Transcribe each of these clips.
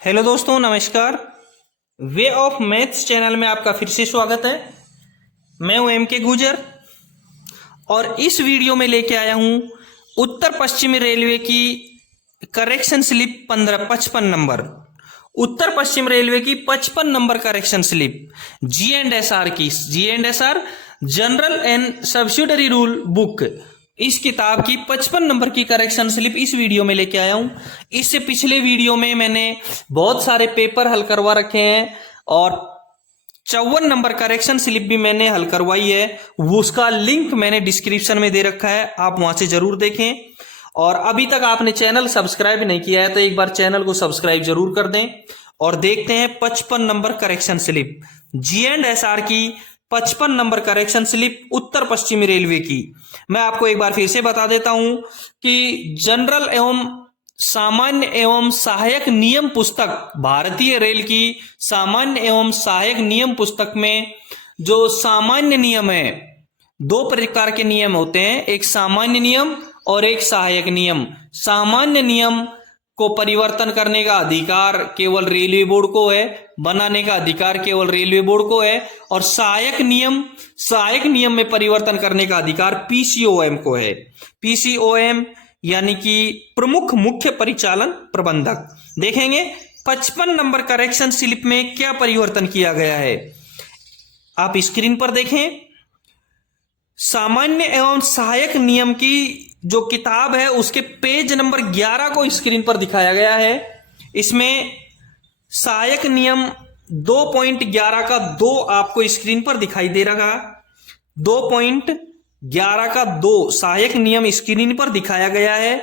Hello दोस्तों, नमस्कार। Way of maths channel में आपका फिर से स्वागत है। मैं हूं एम के गुजर और इस वीडियो में लेके आया हूं उत्तर पश्चिमी रेलवे की करेक्शन स्लिप 55 नंबर। उत्तर पश्चिम रेलवे की 55 नंबर करेक्शन स्लिप G&SR की G&SR general and subsidiary rule book, इस किताब की 55 नंबर की करेक्शन स्लिप इस वीडियो में लेके आया हूं। इससे पिछले वीडियो में मैंने बहुत सारे पेपर हल करवा रखे हैं और 54 नंबर करेक्शन स्लिप भी मैंने हल करवाई है। वो उसका लिंक मैंने डिस्क्रिप्शन में दे रखा है, आप वहां से जरूर देखें। और अभी तक आपने चैनल सब्सक्राइब नहीं किया है तो एक बार चैनल को सब्सक्राइब जरूर कर दें। और देखते हैं 55 नंबर करेक्शन स्लिप G&SR की 55 नंबर करेक्शन स्लिप उत्तर पश्चिमी रेलवे की। मैं आपको एक बार फिर से बता देता हूं कि जनरल एवं सामान्य एवं सहायक नियम पुस्तक, भारतीय रेल की सामान्य एवं सहायक नियम पुस्तक में जो सामान्य नियम है, दो प्रकार के नियम होते हैं, एक सामान्य नियम और एक सहायक नियम। सामान्य नियम को परिवर्तन करने का अधिकार केवल रेलवे बोर्ड को है, बनाने का अधिकार केवल रेलवे बोर्ड को है। और सहायक नियम में परिवर्तन करने का अधिकार पीसीओएम को है। पीसीओएम यानी कि प्रमुख मुख्य परिचालन प्रबंधक। देखेंगे 55 नंबर करेक्शन स्लिप में क्या परिवर्तन किया गया है। आप स्क्रीन पर देखें, सामान्य एवं सहायक नियम की जो किताब है उसके पेज नंबर 11 को स्क्रीन पर दिखाया गया है। इसमें सहायक नियम 2.11 का 2 आपको स्क्रीन पर दिखाई दे रहा। 2.11 का 2 सहायक नियम स्क्रीन पर दिखाया गया है।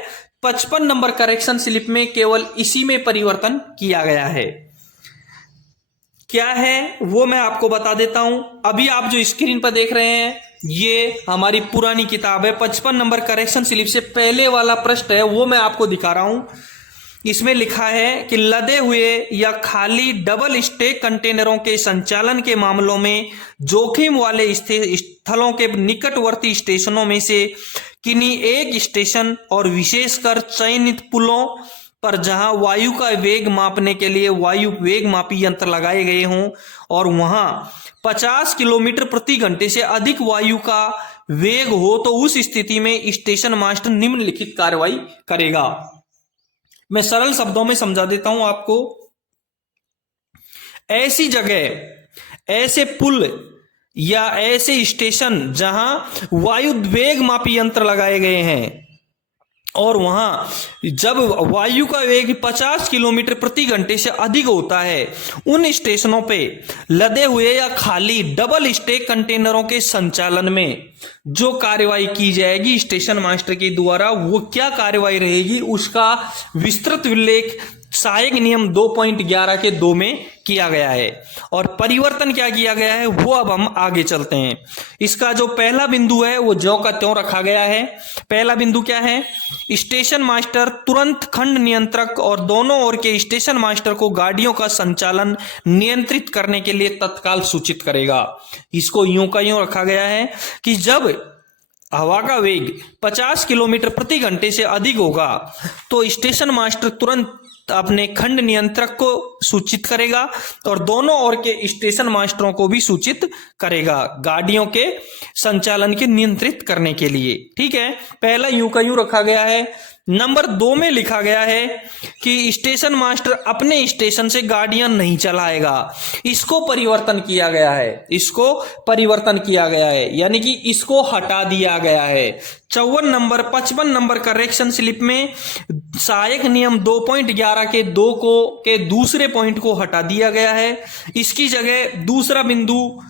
55 नंबर करेक्शन स्लिप में केवल इसी में परिवर्तन किया गया है। क्या है वो मैं आपको बता देता हूं। अभी आप जो स्क्रीन पर देख रहे हैं ये हमारी पुरानी किताब है। 55 नंबर करेक्शन स्लिप से पहले वाला पृष्ठ है, वो मैं आपको दिखा रहा हूं। इसमें लिखा है कि लदे हुए या खाली डबल स्टेक कंटेनरों के संचालन के मामलों में जोखिम वाले स्थलों के निकटवर्ती स्टेशनों में से किन्हीं एक स्टेशन और विशेषकर चयनित पुलों पर जहां वायु का वेग मापने के लिए वायु वेग मापी यंत्र लगाए गए हों और वहां 50 किलोमीटर प्रति घंटे से अधिक वायु का वेग हो तो उस स्थिति में स्टेशन मास्टर निम्नलिखित कार्रवाई करेगा। मैं सरल शब्दों में समझा देता हूं आपको। ऐसी जगह, ऐसे पुल या ऐसे स्टेशन जहां वायु वेग मापी यंत्र लगाए गए हैं और वहां जब वायु का वेग 50 किलोमीटर प्रति घंटे से अधिक होता है, उन स्टेशनों पे लदे हुए या खाली डबल स्टेक कंटेनरों के संचालन में जो कार्रवाई की जाएगी स्टेशन मास्टर के द्वारा, वो क्या कार्रवाई रहेगी उसका विस्तृत उल्लेख सहायक नियम 2.11 के 2 में किया गया है। और परिवर्तन क्या किया गया है वो अब हम आगे चलते हैं। इसका जो पहला बिंदु है वो ज्यों का त्यों रखा गया है। पहला बिंदु क्या है, स्टेशन मास्टर तुरंत खंड नियंत्रक और दोनों ओर के स्टेशन मास्टर को गाड़ियों का संचालन नियंत्रित करने के लिए तत्काल सूचित करेगा। इसको यूं का यूं रखा गया है कि जब हवा का वेग 50 किलोमीटर प्रति घंटे से अधिक होगा तो स्टेशन मास्टर तुरंत अपने खंड नियंत्रक को सूचित करेगा और दोनों ओर के स्टेशन मास्टरों को भी सूचित करेगा गाड़ियों के संचालन के नियंत्रित करने के लिए। ठीक है, पहला यूं का यूं रखा गया है। नंबर 2 में लिखा गया है कि स्टेशन मास्टर अपने स्टेशन से गाड़ियां नहीं चलाएगा। इसको परिवर्तन किया गया है, इसको परिवर्तन किया गया है, यानी कि इसको हटा दिया गया है। 55 नंबर करेक्शन स्लिप में सहायक नियम 2.11 के 2 के दूसरे पॉइंट को हटा दिया गया है। इसकी जगह दूसरा बिंदु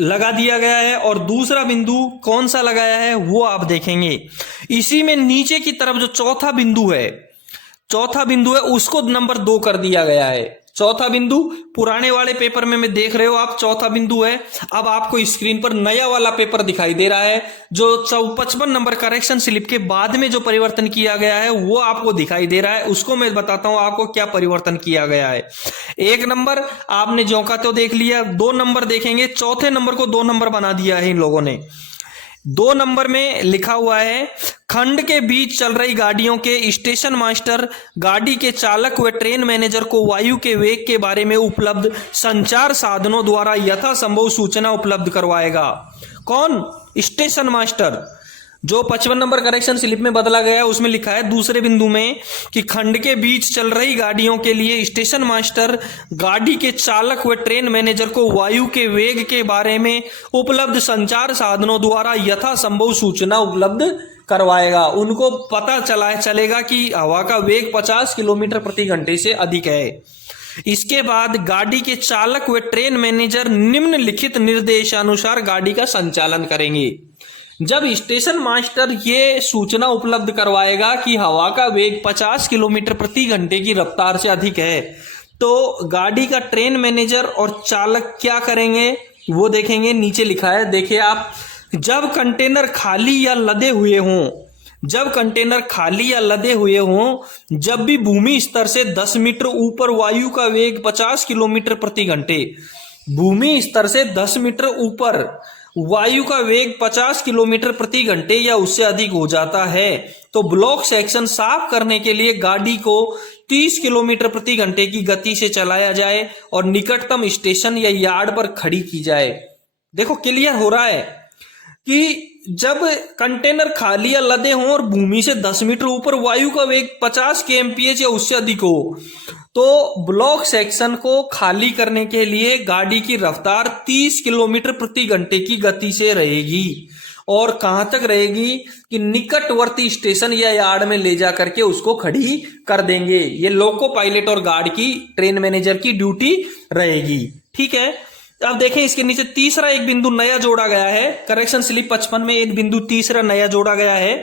लगा दिया गया है और दूसरा बिंदु कौन सा लगाया है वो आप देखेंगे। इसी में नीचे की तरफ जो चौथा बिंदु है उसको नंबर 2 कर दिया गया है। चौथा बिंदु पुराने वाले पेपर में मैं देख रहे हो आप, चौथा बिंदु है। अब आपको स्क्रीन पर नया वाला पेपर दिखाई दे रहा है जो 55 नंबर करेक्शन स्लिप के बाद में जो परिवर्तन किया गया है वो आपको दिखाई दे रहा है। उसको मैं बताता हूं आपको क्या परिवर्तन किया गया है। 1 नंबर आपने ज्यों का त्यों देख लिया। 2 नंबर देखेंगे, चौथे नंबर को 2 नंबर बना दिया है इन लोगों ने। 2 नंबर में लिखा हुआ है खंड के बीच चल रही गाड़ियों के स्टेशन मास्टर गाड़ी के चालक व ट्रेन मैनेजर को वायु के वेग के बारे में उपलब्ध संचार साधनों द्वारा यथासंभव सूचना उपलब्ध करवाएगा। कौन? Station master. जो 55 नंबर करेक्शन स्लिप में बदला गया है उसमें लिखा है दूसरे बिंदु में कि खंड के बीच चल रही गाड़ियों के लिए स्टेशन मास्टर गाड़ी के चालक व ट्रेन मैनेजर को वायु के वेग के बारे में उपलब्ध संचार साधनों द्वारा यथासंभव सूचना उपलब्ध करवाएगा। उनको पता चलेगा कि हवा का वेग 50 किलोमीटर प्रति घंटे से अधिक है। इसके बाद गाड़ी के चालक व ट्रेन मैनेजर निम्नलिखित निर्देशानुसार गाड़ी का संचालन करेंगे। जब स्टेशन मास्टर ये सूचना उपलब्ध करवाएगा कि हवा का वेग 50 किलोमीटर प्रति घंटे की रफ्तार से अधिक है, तो गाड़ी का ट्रेन मैनेजर और चालक क्या करेंगे वो देखेंगे। नीचे लिखा है, देखिए आप, जब कंटेनर खाली या लदे हुए हों, जब भी भूमि स्तर से 10 मीटर ऊपर वायु का वेग 50 किलोमीटर प्रति घंटे, भूमि स्तर से 10 मीटर ऊपर वायु का वेग 50 किलोमीटर प्रति घंटे या उससे अधिक हो जाता है, तो ब्लॉक सेक्शन साफ करने के लिए गाड़ी को 30 किलोमीटर प्रति घंटे की गति से चलाया जाए और निकटतम स्टेशन या यार्ड पर खड़ी की जाए। देखो क्लियर हो रहा है कि जब कंटेनर खाली या लदे हों और भूमि से 10 मीटर ऊपर वायु का वेग 50 kmph या उससे अधिक हो, तो ब्लॉक सेक्शन को खाली करने के लिए गाड़ी की रफ्तार 30 किलोमीटर प्रति घंटे की गति से रहेगी। और कहां तक रहेगी कि निकटवर्ती स्टेशन या यार्ड में ले जा करके उसको खड़ी कर देंगे। ये लोको पायलट और गार्ड की, ट्रेन मैनेजर की ड्यूटी रहेगी। ठीक है, अब देखें इसके नीचे तीसरा एक बिंदु नया जोड़ा गया है। करेक्शन स्लिप 55 में एक बिंदु तीसरा नया जोड़ा गया है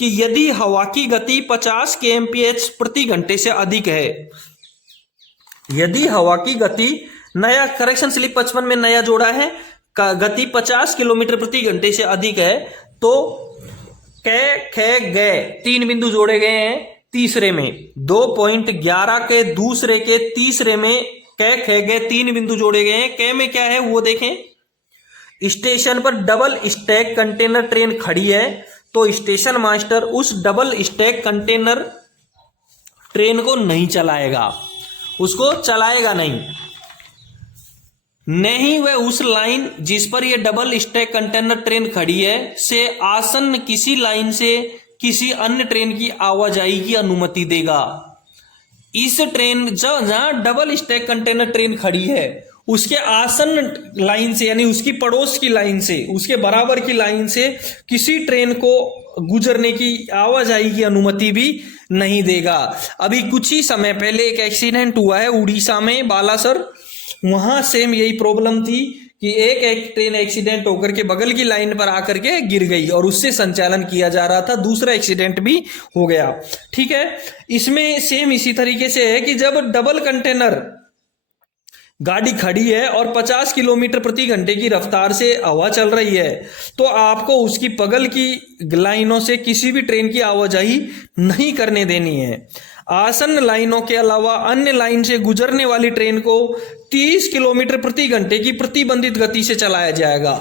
कि यदि हवा की गति 50 kmph प्रति घंटे से अधिक है, यदि हवा की गति, नया करेक्शन स्लिप 55 में नया जोड़ा है, गति 50 किलोमीटर प्रति घंटे से अधिक है, तो गए 3 बिंदु जोड़े गए हैं। तीसरे में 2.11 के दूसरे के तीसरे में गए 3 बिंदु जोड़े गए हैं। कै में क्या है वो देखें। स्टेशन पर डबल स्टैक कंटेनर ट्रेन खड़ी है, तो स्टेशन मास्टर उस डबल स्टैक कंटेनर ट्रेन को नहीं चलाएगा, उसको चलाएगा नहीं वह उस लाइन जिस पर यह डबल स्टैक कंटेनर ट्रेन खड़ी है से आसन्न किसी लाइन से किसी अन्य ट्रेन की आवाजाही की अनुमति देगा। इस ट्रेन जहां डबल स्टैक कंटेनर ट्रेन खड़ी है उसके आसन्न लाइन से, यानी उसकी पड़ोस की लाइन से, उसके बराबर की लाइन से किसी ट्रेन को गुजरने की, आवाजाही की अनुमति भी नहीं देगा। अभी कुछ ही समय पहले एक एक्सीडेंट हुआ है उड़ीसा में, बालासर, वहां सेम यही प्रॉब्लम थी कि एक ट्रेन एक्सीडेंट होकर के बगल की लाइन पर आकर के गिर गई और उससे संचालन किया जा रहा था, दूसरा एक्सीडेंट भी हो गया। ठीक है, इसमें सेम इसी तरीके से है कि जब डबल कंटेनर गाड़ी खड़ी है और 50 किलोमीटर प्रति घंटे की रफ्तार से हवा चल रही है, तो आपको उसकी बगल की लाइनों से किसी भी ट्रेन की आवाजाही नहीं करने देनी है। आसन्न लाइनों के अलावा अन्य लाइन से गुजरने वाली ट्रेन को 30 किलोमीटर प्रति घंटे की प्रतिबंधित गति से चलाया जाएगा।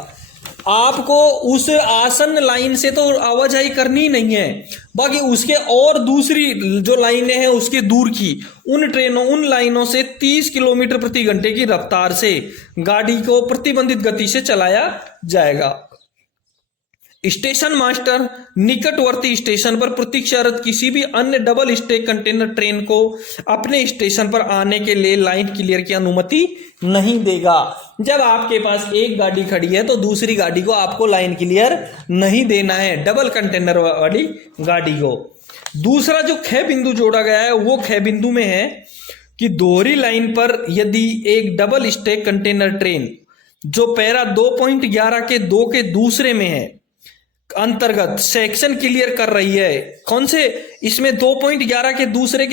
आपको उस आसन्न लाइन से तो आवाजाही करनी नहीं है, बाकी उसके और दूसरी जो लाइनें हैं उसके दूर की उन लाइनों से 30 किलोमीटर प्रति घंटे की रफ्तार से गाड़ी को प्रतिबंधित गति से चलाया जाएगा। स्टेशन मास्टर निकटवर्ती स्टेशन पर प्रतीक्षारत किसी भी अन्य डबल स्टैक कंटेनर ट्रेन को अपने स्टेशन पर आने के लिए लाइन क्लियर की अनुमति नहीं देगा। जब आपके पास एक गाड़ी खड़ी है तो दूसरी गाड़ी को आपको लाइन क्लियर नहीं देना है, डबल कंटेनर वाली गाड़ी को। दूसरा जो ख बिंदु जोड़ा गया है वो ख बिंदु में है कि दोहरी लाइन पर यदि एक डबल स्टैक कंटेनर ट्रेन जो पैरा 2.11 के 2 के दूसरे में है अंतर्गत सेक्शन क्लियर कर रही है, कौन से, इसमें 2.11 के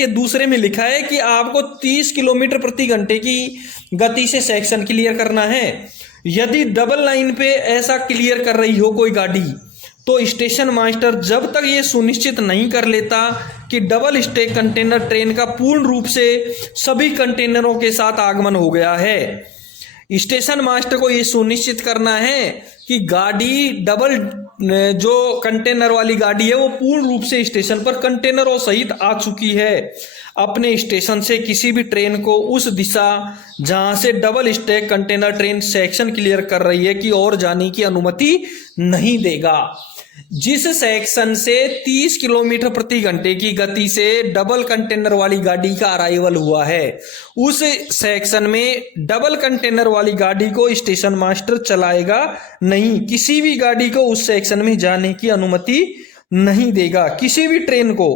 दूसरे में लिखा है कि आपको 30 किलोमीटर प्रति घंटे की गति से सेक्शन क्लियर करना है। यदि डबल लाइन पे ऐसा क्लियर कर रही हो कोई गाड़ी, तो स्टेशन मास्टर जब तक ये सुनिश्चित नहीं कर लेता कि डबल स्टैक कंटेनर ट्रेन का पूर्ण रूप से सभी कंटेनरों के साथ आगमन हो गया है, स्टेशन मास्टर को यह सुनिश्चित करना है कि गाड़ी डबल जो कंटेनर वाली गाड़ी है वो पूर्ण रूप से स्टेशन पर कंटेनरों सहित आ चुकी है। अपने स्टेशन से किसी भी ट्रेन को उस दिशा जहां से double stack container train section clear कर रही है की ओर जाने की अनुमति नहीं देगा। जिस सेक्शन से 30 किलोमीटर प्रति घंटे की गति से डबल कंटेनर वाली गाड़ी का अराइवल हुआ है, उस सेक्शन में डबल कंटेनर वाली गाड़ी को स्टेशन मास्टर चलाएगा नहीं। किसी भी गाड़ी को उस सेक्शन में जाने की अनुमति नहीं देगा। किसी भी ट्रेन को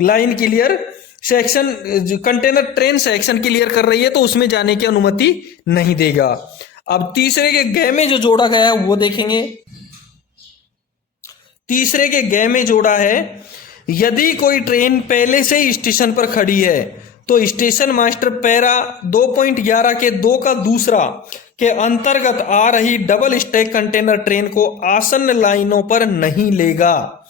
line clear section container train section clear कर रही है तो उसमें जाने की अनुमति नहीं देगा। अब तीसरे के ग में जो जोड़ा गया है वो देखेंगे। तीसरे के ग में जोड़ा है, यदि कोई ट्रेन पहले से ही स्टेशन पर खड़ी है तो स्टेशन मास्टर पैरा 2.11 के 2 का दूसरा के अंतर्गत आ रही डबल स्टैक कंटेनर ट्रेन को आसन्न लाइनों पर नहीं लेगा।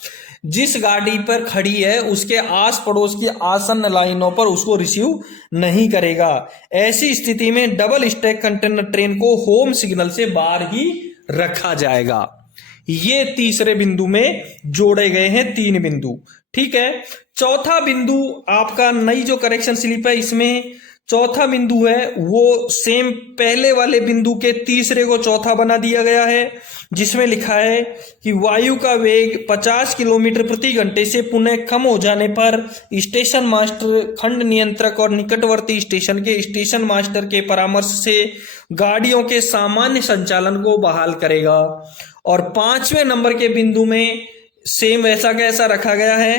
जिस गाड़ी पर खड़ी है उसके आस पड़ोस की आसन्न लाइनों पर उसको रिसीव नहीं करेगा। ऐसी स्थिति में डबल स्टैक कंटेनर ट्रेन को होम सिग्नल से बाहर ही रखा जाएगा। ये तीसरे बिंदु में जोड़े गए हैं 3 बिंदु। ठीक है, चौथा बिंदु आपका नई जो करेक्शन स्लिप है इसमें चौथा बिंदु है वो सेम पहले वाले बिंदु के तीसरे को चौथा बना दिया गया है, जिसमें लिखा है कि वायु का वेग 50 किलोमीटर प्रति घंटे से पुनः कम हो जाने पर स्टेशन मास्टर, खंड नियंत्रक और निकटवर्ती स्टेशन के स्टेशन मास्टर के परामर्श से गाड़ियों के सामान्य संचालन को बहाल करेगा। और 5वें नंबर के बिंदु में सेम वैसा कैसा रखा गया है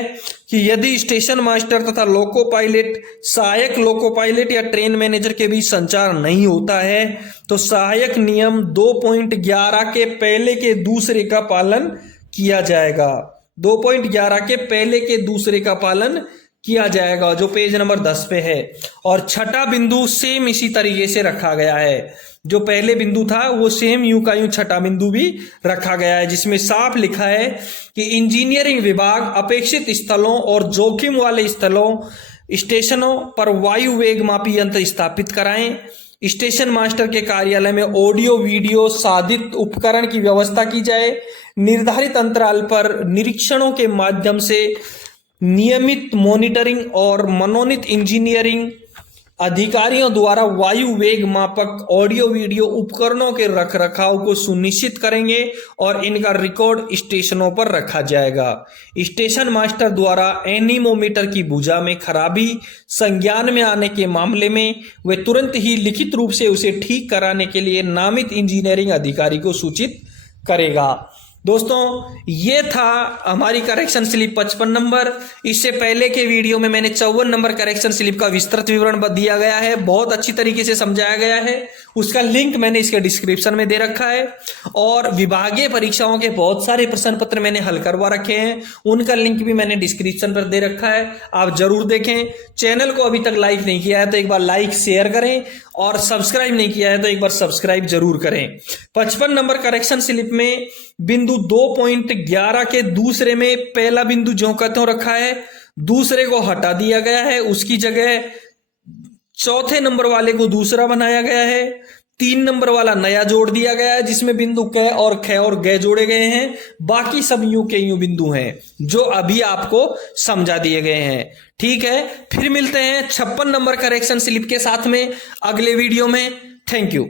कि यदि स्टेशन मास्टर तथा लोको पायलट, सहायक लोको पायलट या ट्रेन मैनेजर के बीच संचार नहीं होता है तो सहायक नियम 2.11 के पहले के दूसरे का पालन किया जाएगा। 2.11 के पहले के दूसरे का पालन किया जाएगा, जो पेज नंबर 10 पे है। और छठा बिंदु सेम इसी तरीके से रखा गया है। जो पहले बिंदु था वो सेम यूं का यूं छठा बिंदु भी रखा गया है, जिसमें साफ लिखा है कि इंजीनियरिंग विभाग अपेक्षित स्थलों और जोखिम वाले स्थलों स्टेशनों पर वायु वेग मापी यंत्र स्थापित कराएं। स्टेशन मास्टर के कार्यालय में ऑडियो वीडियो साधित उपकरण की व्यवस्था की जाए। निर्धारित अंतराल पर निरीक्षणों के माध्यम से नियमित मॉनिटरिंग और मनोनीत इंजीनियरिंग अधिकारियों द्वारा वायु वेग मापक ऑडियो वीडियो उपकरणों के रखरखाव को सुनिश्चित करेंगे और इनका रिकॉर्ड स्टेशनों पर रखा जाएगा। स्टेशन मास्टर द्वारा एनीमोमीटर की भुजा में खराबी संज्ञान में आने के मामले में वे तुरंत ही लिखित रूप से उसे ठीक कराने के लिए नामित इंजीनियरिंग अधिकारी को सूचित करेगा। दोस्तों, ये था हमारी करेक्शन स्लिप 55 नंबर। इससे पहले के वीडियो में मैंने 54 नंबर करेक्शन स्लिप का विस्तृत विवरण दिया गया है, बहुत अच्छी तरीके से समझाया गया है। उसका लिंक मैंने इसके डिस्क्रिप्शन में दे रखा है। और विभागीय परीक्षाओं के बहुत सारे प्रश्न पत्र मैंने हल करवा रखे हैं, उनका लिंक भी मैंने डिस्क्रिप्शन पर दे रखा है, आप जरूर देखें। चैनल को अभी तक लाइक नहीं किया है तो एक बार लाइक शेयर करें, और सब्सक्राइब नहीं किया है तो एक बार सब्सक्राइब जरूर करें। 55 नंबर करेक्शन स्लिप में बिंदु 2.11 के दूसरे में पहला बिंदु ज्यों का त्यों रखा है, दूसरे को हटा दिया गया है, उसकी जगह चौथे नंबर वाले को दूसरा बनाया गया है। 3 नंबर वाला नया जोड़ दिया गया है, जिसमें बिंदु क और ख और ग जोड़े गए हैं। बाकी सब यूं के यूं बिंदु हैं जो अभी आपको समझा दिए गए हैं। ठीक है, फिर मिलते हैं 56 नंबर करेक्शन स्लिप के साथ में अगले वीडियो में। Thank you.